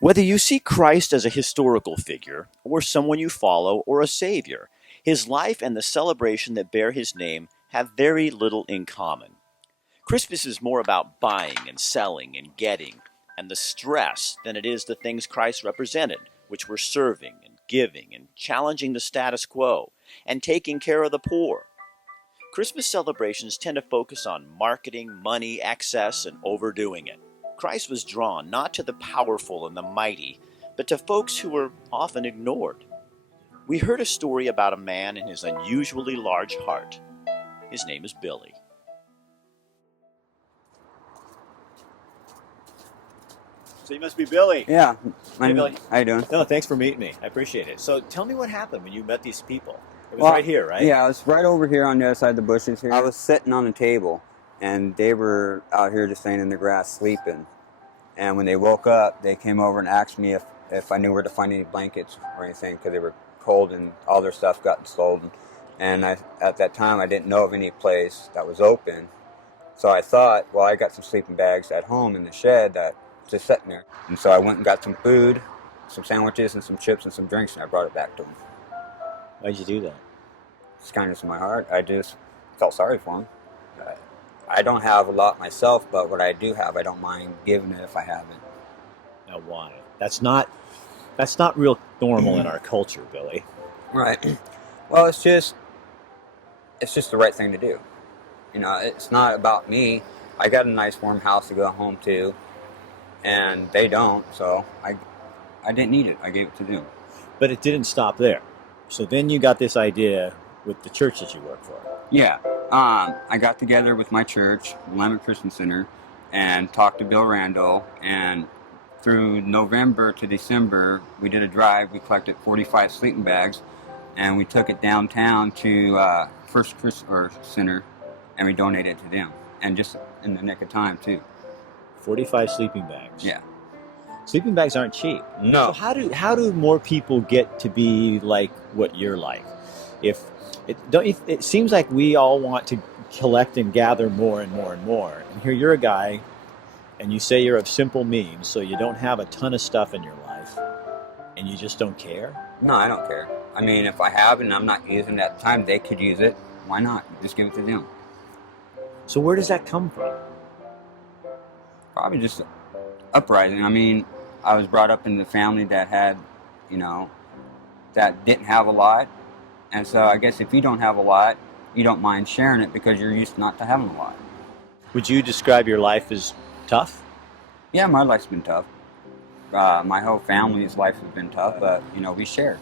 Whether you see Christ as a historical figure, or someone you follow, or a savior, his life and the celebration that bear his name have very little in common. Christmas is more about buying and selling and getting and the stress than it is the things Christ represented, which were serving and giving and challenging the status quo and taking care of the poor. Christmas celebrations tend to focus on marketing, money, excess, and overdoing it. Christ was drawn not to the powerful and the mighty, but to folks who were often ignored. We heard a story about a man and his unusually large heart. His name is Billy. So you must be Billy. Yeah. Hey, Billy. How you doing? No, thanks for meeting me. I appreciate it. So tell me what happened when you met these people. It was Well, right here, right? Yeah, I was right over here on the other side of the bushes here. I was sitting on a table, and they were out here just laying in the grass sleeping. And when they woke up, they came over and asked me if I knew where to find any blankets or anything, because they were cold and all their stuff got stolen. And at that time, I didn't know of any place that was open. So I thought, well, I got some sleeping bags at home in the shed that just sitting there. And so I went and got some food, some sandwiches and some chips and some drinks, and I brought it back to them. Why'd you do that? It's kindness in my heart. I just felt sorry for them. I don't have a lot myself, but what I do have, I don't mind giving it if I haven't. Now why? That's not real normal in our culture, Billy. Right. Well, it's just the right thing to do. You know, it's not about me. I got a nice warm house to go home to, and they don't, so I didn't need it. I gave it to them. But it didn't stop there. So then you got this idea with the church that you work for. Yeah. I got together with my church, Willamette Christian Center, and talked to Bill Randall, and through November to December, we did a drive. We collected 45 sleeping bags, and we took it downtown to First Christian Center, and we donated it to them, and just in the nick of time, too. 45 sleeping bags. Yeah. Sleeping bags aren't cheap. No. So how do more people get to be like what you're like? It seems like we all want to collect and gather more and more and more. And here you're a guy, and you say you're of simple means, so you don't have a ton of stuff in your life, and you just don't care? No, I don't care. I mean, if I have it and I'm not using it at the time, they could use it. Why not? Just give it to them. So where does that come from? Probably just uprising. I mean, I was brought up in the family that had, that didn't have a lot. And so I guess if you don't have a lot, you don't mind sharing it because you're used not to having a lot. Would you describe your life as tough? Yeah, my life's been tough. My whole family's life has been tough, but, we share.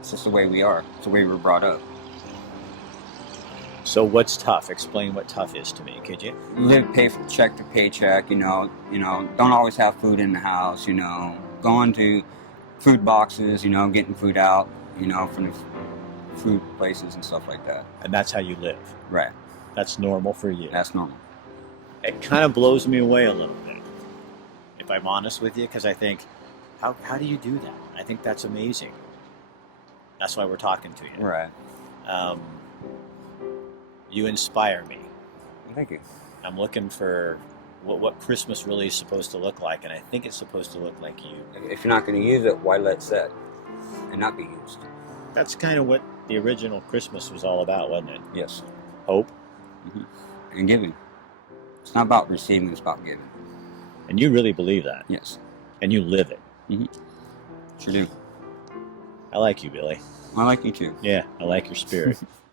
It's just the way we are. It's the way we were brought up. So what's tough? Explain what tough is to me, could you? Live check to paycheck, don't always have food in the house, going to food boxes, getting food out, from the food places and stuff like that. And that's how you live? Right. That's normal for you? That's normal. It kind of blows me away a little bit, if I'm honest with you, because I think, how do you do that? I think that's amazing. That's why we're talking to you. Right. You inspire me. Thank you. I'm looking for what Christmas really is supposed to look like, and I think it's supposed to look like you. If you're not going to use it, why let it sit and not be used? That's kind of what the original Christmas was all about, wasn't it? Yes. Hope. Mm-hmm. And giving. It's not about receiving, it's about giving. And you really believe that? Yes. And you live it? Mm-hmm. Sure do. I like you, Billy. I like you too. Yeah, I like your spirit.